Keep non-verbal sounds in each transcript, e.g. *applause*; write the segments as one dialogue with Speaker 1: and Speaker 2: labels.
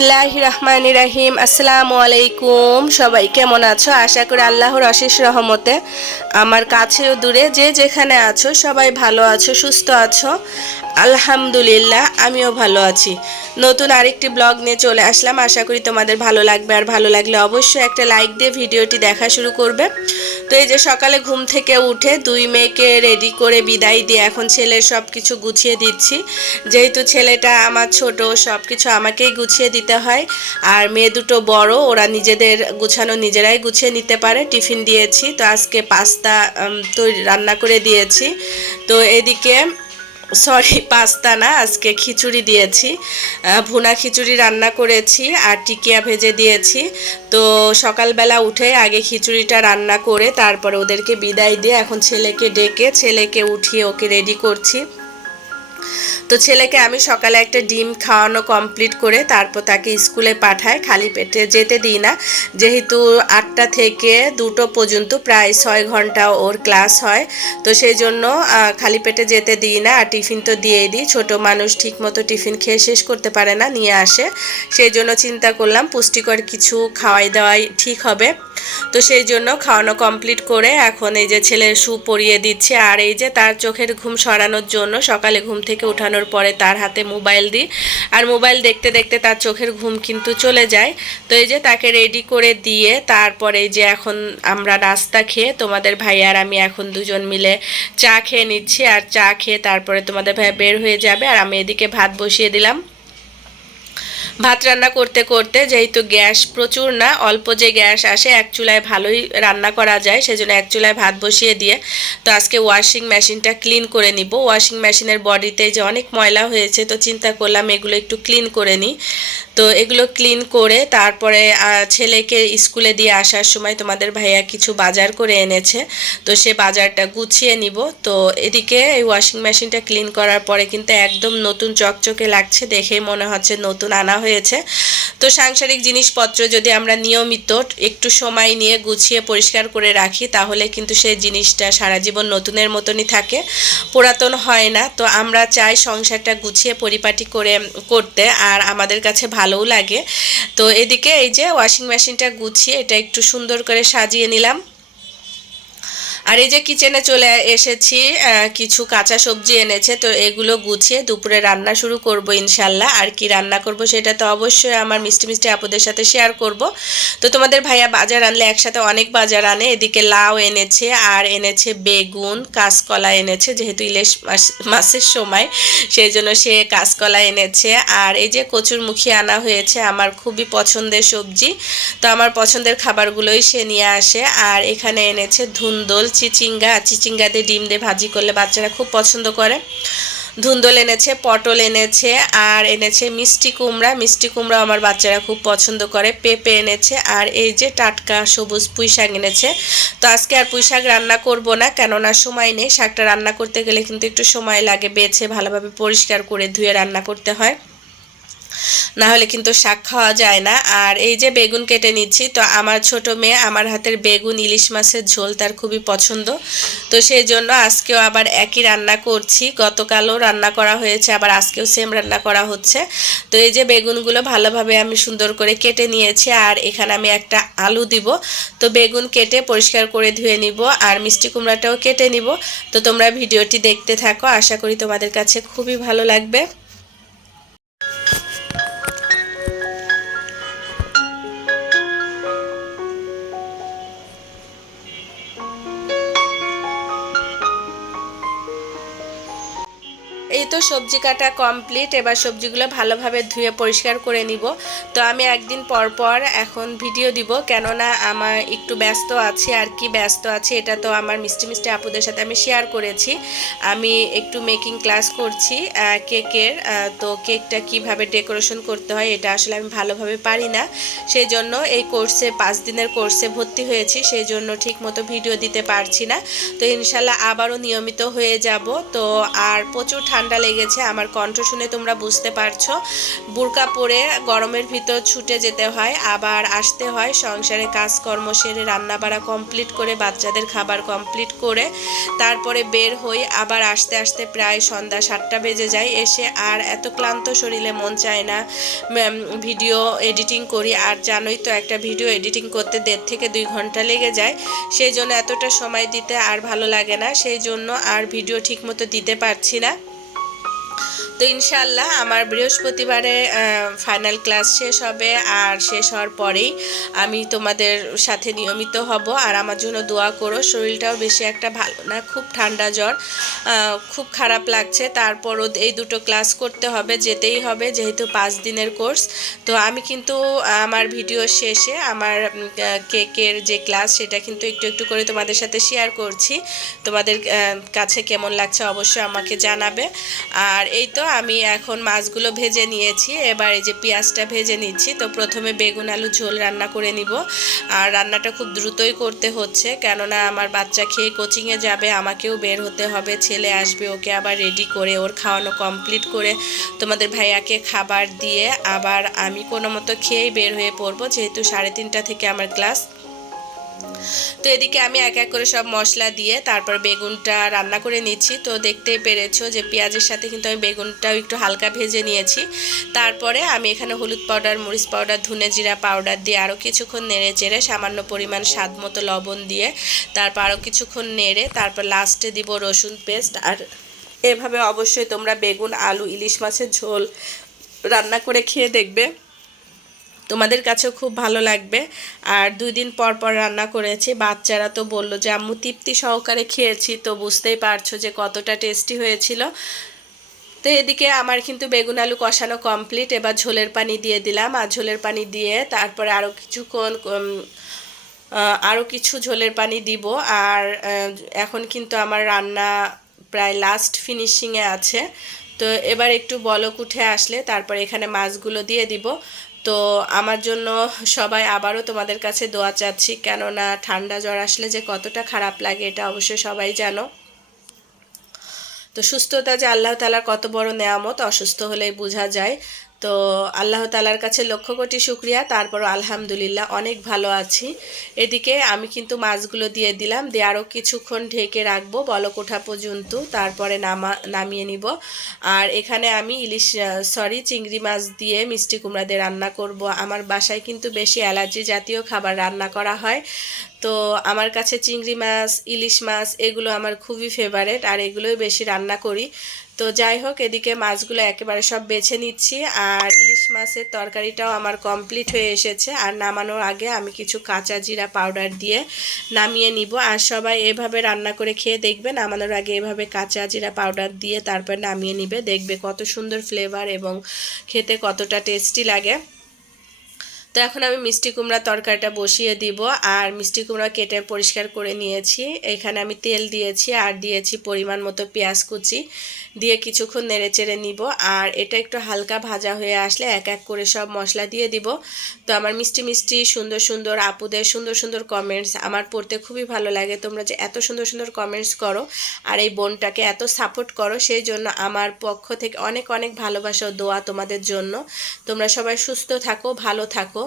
Speaker 1: বিসমিল্লাহ রহমান রাহিম। আসসালামু আলাইকুম। সবাই কেমন আছো? আশা করি আল্লাহর অশেষ রহমতে। আমার কাছেও দূরে, যে যেখানে আছো, সবাই ভালো আছো, সুস্থ আছো। আলহামদুলিল্লাহ, আমিও ভালো আছি। নতুন আরেকটি ব্লগ নিয়ে চলে আসলাম। আশা করি তোমাদের ভালো লাগবে। আর ভালো লাগলে অবশ্যই একটা লাইক দিয়ে ভিডিওটি দেখা শুরু করবে। তো এই যে সকালে ঘুম থেকে উঠে দুই মেয়েকে রেডি করে বিদায় দিয়ে এখন ছেলের সব কিছু গুছিয়ে দিচ্ছি। যেহেতু ছেলেটা আমার ছোট সব কিছু আমাকেই গুছিয়ে দিতে হয়। আর মেয়ে দুটো বড়, ওরা নিজেদের গুছানো নিজেরাই গুছিয়ে নিতে পারে। টিফিন দিয়েছি, তো আজকে পাস্তা তো রান্না করে দিয়েছি। তো এদিকে, সরি, পাস্তা না, আজকে খিচুড়ি দিয়েছি। ভুনা খিচুড়ি রান্না করেছি, আর টিকিয়া ভেজে দিয়েছি। তো সকালবেলা উঠে আগে খিচুড়িটা রান্না করে, তারপরে ওদেরকে বিদায় দিয়ে এখন ছেলেকে ডেকে, ছেলেকে উঠিয়ে ওকে রেডি করছি। তো ছেলেকে আমি সকালে একটা ডিম খাওয়ানো কমপ্লিট করে তারপর তাকে স্কুলে পাঠাই, খালি পেটে যেতে দিই না। যেহেতু আটটা থেকে দুটো পর্যন্ত, প্রায় ছয় ঘণ্টা ওর ক্লাস হয়, তো সেই জন্য খালি পেটে যেতে দিই না আর টিফিন তো দিয়েই দিই। ছোট মানুষ ঠিক মতো টিফিন খেয়ে শেষ করতে পারে না, নিয়ে আসে। সেই জন্য চিন্তা করলাম পুষ্টিকর কিছু খাওয়াই দাওয়াই ঠিক হবে। তো সেই জন্য খাওয়ানো কমপ্লিট করে এখন এই যে ছেলের শু পরিয়ে দিচ্ছে। আর এই যে তার চোখের ঘুম সরানোর জন্য সকালে ঘুম থেকে উঠানোর পরে তার হাতে মোবাইল দিই। আর মোবাইল দেখতে দেখতে তার চোখের ঘুম কিন্তু চলে যায়। তো এই যে তাকে রেডি করে দিয়ে তারপরে যে এখন আমরা নাস্তা খেয়ে তোমাদের ভাই আর আমি এখন দুজন মিলে চা খেয়ে নিচ্ছি। আর চা খেয়ে তারপরে তোমাদের ভাই বের হয়ে যাবে। আর আমি এদিকে ভাত বসিয়ে দিলাম। ভাত রান্না করতে করতে যেহেতু গ্যাস প্রচুর না, অল্প যে গ্যাস আসে এক চুলায় ভালোই রান্না করা যায়, সেজন্য এক চুলায় ভাত বসিয়ে দিয়ে তো আজকে ওয়াশিং মেশিনটা ক্লিন করে নিব। ওয়াশিং মেশিনের বডিতে যে অনেক ময়লা হয়েছে, তো চিন্তা করলাম এগুলো একটু ক্লিন করে নিই। তো এগুলো ক্লিন করে তারপরে ছেলেকে স্কুলে দিয়ে আসার সময় তোমাদের ভাইয়া কিছু বাজার করে এনেছে, তো সে বাজারটা গুছিয়ে নিব। তো এদিকে এই ওয়াশিং মেশিনটা ক্লিন করার পরে কিন্তু একদম নতুন চকচকে লাগছে দেখেই মনে হচ্ছে নতুন আনা হয়েছে তো সাংসারিক জিনিসপত্র যদি আমরা নিয়মিত একটু সময় নিয়ে গুছিয়ে পরিষ্কার করে রাখি, তাহলে কিন্তু সেই জিনিসটা সারা জীবন নতুনের মতনই থাকে। পুরাতন হয় না। তো আমরা চাই সংসারটা গুছিয়ে পরিপাটি করে, করতে, আর আমাদের কাছে ভালোও লাগে। তো এদিকে এই যে ওয়াশিং মেশিনটা গুছিয়ে এটা একটু সুন্দর করে সাজিয়ে নিলাম। আর এই যে কিচেনে চলে এসেছি কিছু কাঁচা সবজি এনেছে, তো এগুলো গুছিয়ে দুপুরে রান্না শুরু করব ইনশাল্লাহ আর কি রান্না করব সেটা তো অবশ্যই আমার মিষ্টি মিষ্টি আপুদের সাথে শেয়ার করব। তো তোমাদের ভাইয়া বাজার আনলে একসাথে অনেক বাজার আনে, এদিকে লাউ এনেছে, আর এনেছে বেগুন, কাঁচকলা এনেছে, যেহেতু ইলিশ মাস- মাসের সময়, সেই জন্য সে কাঁচকলা এনেছে। আর এই যে কচুর কচুরমুখী আনা হয়েছে, আমার খুবই পছন্দের সবজি, তো আমার পছন্দের খাবারগুলোই সে নিয়ে আসে। আর এখানে এনেছে ধুন্দল চিচিঙ্গা চিচিঙ্গা দিয়ে ডিম দিয়ে ভাজি করলে বাচ্চারা খুব পছন্দ করে। ধুন্দল এনেছে, পটল এনেছে, আর এনেছে মিষ্টি কুমড়া। মিষ্টি কুমড়া আমার বাচ্চারা খুব পছন্দ করে। পেঁপে এনেছে, আর এই যে টাটকা সবুজ পুঁই শাক এনেছে। তো আজকে আর পুঁই শাক রান্না করব না, কেননা সময় নেই। শাকটা রান্না করতে গেলে কিন্তু একটু সময় লাগে, বেছে ভালোভাবে পরিষ্কার করে ধুয়ে রান্না করতে হয়। না হলে কিন্তু শাক খাওয়া যায় না। আর এই যে বেগুন কেটে নিচ্ছি, তো আমার ছোট মেয়ে আমার হাতের বেগুন, ইলিশ মাছের ঝোল তার খুবই পছন্দ। তো সেই জন্য আজকেও আবার একই রান্না করছি। গতকালও রান্না করা হয়েছে, আবার আজকেও সেম রান্না করা হচ্ছে। তো এই যে বেগুনগুলো ভালোভাবে আমি সুন্দর করে কেটে নিয়েছি, আর এখানে আমি একটা আলু দিব। তো বেগুন কেটে পরিষ্কার করে ধুয়ে নিব, আর মিষ্টি কুমড়াটাও কেটে নিব। তো তোমরা ভিডিওটি দেখতে থাকো, আশা করি তোমাদের কাছে খুবই ভালো লাগবে। এই তো সবজি কাটা কমপ্লিট এবার সবজিগুলো ভালোভাবে ধুয়ে পরিষ্কার করে নিব। তো আমি একদিন পর পর এখন ভিডিও দিব, কেননা আমার একটু ব্যস্ত আছে, আর কি ব্যস্ত আছে এটা তো আমার মিষ্টি মিষ্টি আপুদের সাথে আমি শেয়ার করেছি। আমি একটু মেকিং ক্লাস করছি কেকের তো কেকটা কীভাবে ডেকোরেশন করতে হয় এটা আসলে আমি ভালোভাবে পারি না। সেই জন্য এই কোর্সে পাঁচ দিনের কোর্সে ভর্তি হয়েছি সেই জন্য ঠিক মতো ভিডিও দিতে পারছি না। তো ইনশাল্লাহ আবারও নিয়মিত হয়ে যাব। তো আর প্রচুর ঠান্ডা ঠান্ডা লেগেছে, আমার কণ্ঠ শুনে তোমরা বুঝতে পারছ। বুরকা পরে গরমের ভিতর ছুটে যেতে হয়, আবার আসতে হয়, সংসারে কাজকর্ম সেরে রান্না বাড়া কমপ্লিট করে, বাচ্চাদের খাবার কমপ্লিট করে, তারপরে বের হই, আবার আসতে আসতে প্রায় সন্ধ্যা সাতটা বেজে যায়, এসে আর এত ক্লান্ত শরীরে মন চায় না ভিডিও এডিটিং করি, আর জানোই তো একটা ভিডিও এডিটিং করতে দেড় থেকে দুই ঘণ্টা লেগে যায় সেই জন্য এতটা সময় দিতে আর ভালো লাগে না সেই জন্য আর ভিডিও ঠিকমতো দিতে পারছি না। তো ইনশাল্লাহ আমার বৃহস্পতিবারে ফাইনাল ক্লাস শেষ হবে আর শেষ হওয়ার পরেই আমি তোমাদের সাথে নিয়মিত হব। আর আমার জন্য দোয়া করো, শরীরটাও বেশি একটা ভালো না, খুব ঠান্ডা জ্বর খুব খারাপ লাগছে। তারপরও এই দুটো ক্লাস করতে হবে, যেতেই হবে, যেহেতু পাঁচ দিনের কোর্স তো আমি কিন্তু, আমার ভিডিও শেষে আমার কেকের যে ক্লাস সেটা কিন্তু একটু একটু করে তোমাদের সাথে শেয়ার করছি। তোমাদের কাছে কেমন লাগছে অবশ্যই আমাকে জানাবে। আর এই তো আমি এখন মাছগুলো ভেজে নিয়েছি। এবার এই যে পেঁয়াজটা ভেজে নিচ্ছি, তো প্রথমে বেগুন, আলু, ঝোল রান্না করে নিব। আর রান্নাটা খুব দ্রুতই করতে হচ্ছে, কেননা আমার বাচ্চা খেয়ে কোচিংয়ে যাবে, আমাকেও বের হতে হবে, ছেলে আসবে, ওকে আবার রেডি করে, ওর খাওয়ানো কমপ্লিট করে তোমাদের ভাইয়াকে খাবার দিয়ে আবার আমি কোনো মতো খেয়েই বের হয়ে পড়ব, যেহেতু সাড়ে তিনটা থেকে আমার ক্লাস তো এদিকে আমি এক এক করে সব মশলা দিয়ে তারপর বেগুনটা রান্না করে নিচ্ছি। তো দেখতেই পেরেছ যে পেঁয়াজের সাথে কিন্তু আমি বেগুনটাও একটু হালকা ভেজে নিয়েছি। তারপরে আমি এখানে হলুদ পাউডার, মরিচ পাউডার, ধনে জিরা পাউডার দিয়ে আরও কিছুক্ষণ নেড়ে চেড়ে সামান্য পরিমাণ স্বাদ মতো লবণ দিয়ে তারপর আরও কিছুক্ষণ নেড়ে তারপর লাস্টে দিব রসুন পেস্ট আর এভাবে অবশ্যই তোমরা বেগুন, আলু, ইলিশ মাছের ঝোল রান্না করে খেয়ে দেখবে। তোমাদের কাছেও খুব ভালো লাগবে। আর দুই দিন পর পর রান্না করেছি। বাচ্চারা তো বলল যে, আম্মু, তৃপ্তি সহকারে খেয়েছি। তো বুঝতেই পারছ যে কতটা টেস্টি হয়েছিল। তো এদিকে আমার কিন্তু বেগুন আলু কষানো কমপ্লিট এবার ঝোলের পানি দিয়ে দিলাম। আর ঝোলের পানি দিয়ে তারপরে আরও কিছুক্ষণ আরও কিছু ঝোলের পানি দিব। আর এখন কিন্তু আমার রান্না প্রায় লাস্ট ফিনিশিংয়ে আছে। তো এবার একটু বলক উঠে আসলে তারপর এখানে মাছগুলো দিয়ে দিব। তো আমার জন্য সবাই আবারও তোমাদের কাছে দোয়া চাচ্ছি, কেননা ঠান্ডা জ্বর আসলে যে কতটা খারাপ লাগে এটা অবশ্যই সবাই জানো। তো সুস্থতা যে আল্লাহ তালার কত বড় নেয়ামত, অসুস্থ হলেই বোঝা যায়। তো আল্লাহ তালার কাছে লক্ষ কোটি শুক্রিয়া। তারপর আলহামদুলিল্লাহ অনেক ভালো আছি। এদিকে আমি কিন্তু মাছগুলো দিয়ে দিলাম। দিয়ে আরও কিছুক্ষণ ঢেকে রাখব, বলক ওঠা পর্যন্ত। তারপরে নামা, নামিয়ে নিব। আর এখানে আমি ইলিশ সরি, চিংড়ি মাছ দিয়ে মিষ্টি কুমড়া দিয়ে রান্না করব। আমার বাসায় কিন্তু বেশি অ্যালার্জি জাতীয় খাবার রান্না করা হয়। তো আমার কাছে চিংড়ি মাছ, ইলিশ মাছ এগুলো আমার খুবই ফেভারেট আর এগুলোই বেশি রান্না করি। তো যাই হোক, এদিকে মাছগুলো একেবারে সব বেছে নিচ্ছি আর ইলিশ মাছের তরকারিটাও আমার কমপ্লিট হয়ে এসেছে আর নামানোর আগে আমি কিছু কাঁচা জিরা পাউডার দিয়ে নামিয়ে নিব আর সবাই এভাবে রান্না করে খেয়ে দেখবে নামানোর আগে এভাবে কাঁচা জিরা পাউডার দিয়ে তারপর নামিয়ে নিবে, দেখবে কত সুন্দর ফ্লেভার এবং খেতে কতটা টেস্টি লাগে। তো এখন আমি মিষ্টি কুমড়া তরকারিটা বসিয়ে দিব আর মিষ্টি কুমড়া কেটে পরিষ্কার করে নিয়েছি। এখানে আমি তেল দিয়েছি আর দিয়েছি পরিমাণ মতো পেঁয়াজ কুচি। দিয়ে কিছুক্ষণ নেড়ে চেড়ে নিব আর এটা একটু হালকা ভাজা হয়ে আসলে এক এক করে সব মশলা দিয়ে দিব। তো আমার মিষ্টি মিষ্টি সুন্দর সুন্দর আপুদের সুন্দর সুন্দর কমেন্টস আমার পড়তে খুবই ভালো লাগে। তোমরা যে এত সুন্দর সুন্দর কমেন্টস করো আর এই বোনটাকে এত সাপোর্ট করো, সেই জন্য আমার পক্ষ থেকে অনেক অনেক ভালোবাসা দোয়া তোমাদের জন্য। তোমরা সবাই সুস্থ থাকো, ভালো থাকো।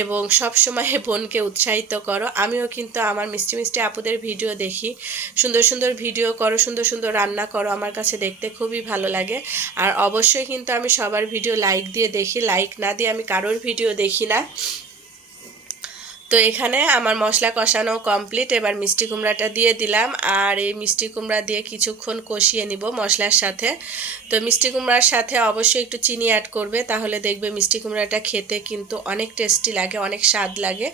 Speaker 1: এবং সব সময় *laughs* বোনকে উৎসাহিত করো। আমিও কিন্তু আমার মিষ্টি মিষ্টি আপুদের ভিডিও দেখি। সুন্দর সুন্দর ভিডিও করো, সুন্দর সুন্দর রান্না করো, আমার কাছে দেখতে খুবই ভালো লাগে। আর অবশ্যই কিন্তু আমি সবার ভিডিও লাইক দিয়ে দেখি লাইক না দিয়ে আমি কারোর ভিডিও দেখি না। তো এখানে আমার মশলা কষানো কমপ্লিট এবার মিষ্টি কুমড়াটা দিয়ে দিলাম আর এই মিষ্টি কুমড়া দিয়ে কিছুক্ষণ কষিয়ে নিব মশলার সাথে। তো মিষ্টি কুমড়ার সাথে অবশ্যই একটু চিনি অ্যাড করবে, তাহলে দেখবে মিষ্টি কুমড়াটা খেতে কিন্তু অনেক টেস্টি লাগে, অনেক স্বাদ লাগে।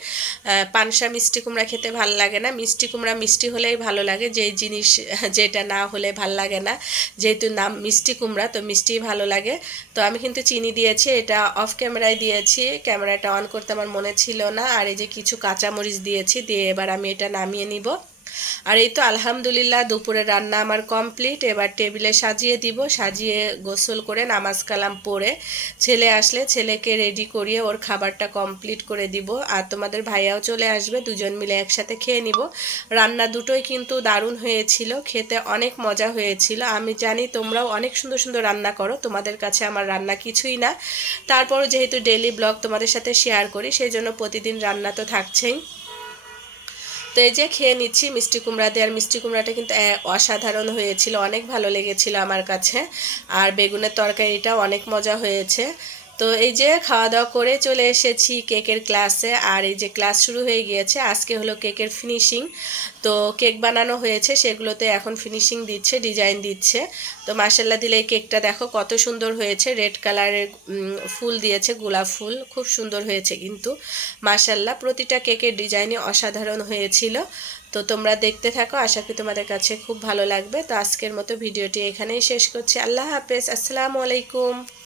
Speaker 1: পানসা মিষ্টি কুমড়া খেতে ভালো লাগে না। মিষ্টি কুমড়া মিষ্টি হলেই ভালো লাগে, যেই জিনিস *laughs* যেটা না হলে ভালো লাগে না। যেহেতু নাম মিষ্টি কুমড়া, তো মিষ্টিই ভালো লাগে। তো আমি কিন্তু চিনি দিয়েছি, এটা অফ ক্যামেরায় দিয়েছি। ক্যামেরাটা অন করতে আমার মনে ছিল না। আর এই যে কিছু কাঁচামরিচ দিয়েছি দিয়ে এবার আমি এটা নামিয়ে নিব। আর এই তো আলহামদুলিল্লাহ দুপুরে রান্না আমার কমপ্লিট। এবার টেবিলে সাজিয়ে দিব, সাজিয়ে গোসল করে নামাজ কালাম পড়ে ছেলে আসলে ছেলেকে রেডি করিয়ে ওর খাবারটা কমপ্লিট করে দিব। আর তোমাদের ভাইয়াও চলে আসবে, দুজন মিলে একসাথে খেয়ে নিব। রান্না দুটোই কিন্তু দারুণ হয়েছিল, খেতে অনেক মজা হয়েছিল। আমি জানি তোমরাও অনেক সুন্দর সুন্দর রান্না করো, তোমাদের কাছে আমার রান্না কিছুই না। তারপরও যেহেতু ডেলি ব্লগ তোমাদের সাথে শেয়ার করি সেই জন্য প্রতিদিন রান্না তো থাকছেই। তো এই যে খেয়ে নিচ্ছি মিষ্টি কুমড়া দিয়ে আর মিষ্টি কুমড়াটা কিন্তু অসাধারণ হয়েছিল, অনেক ভালো লেগেছিল আমার কাছে। আর বেগুনের তরকারিটাও অনেক মজা হয়েছে। তো এই যে খাওয়া দাওয়া করে চলে এসেছি কেকের ক্লাসে, আর এই যে ক্লাস শুরু হয়ে গিয়েছে, আজকে হলো কেকের ফিনিশিং তো কেক বানানো হয়েছে, সেগুলোতে এখন ফিনিশিং দিচ্ছে ডিজাইন দিচ্ছে। তো মার্শাল্লাহ দিলে এই কেকটা দেখো কত সুন্দর হয়েছে রেড কালারের ফুল দিয়েছে, গোলাপ ফুল, খুব সুন্দর হয়েছে কিন্তু। মার্শাল্লাহ প্রতিটা কেকের ডিজাইনই অসাধারণ হয়েছিল। তো তোমরা দেখতে থাকো, আশা করি তোমাদের কাছে খুব ভালো লাগবে। তো আজকের মতো ভিডিওটি এখানেই শেষ করছি। আল্লাহ হাফেজ, আসসালামু আলাইকুম।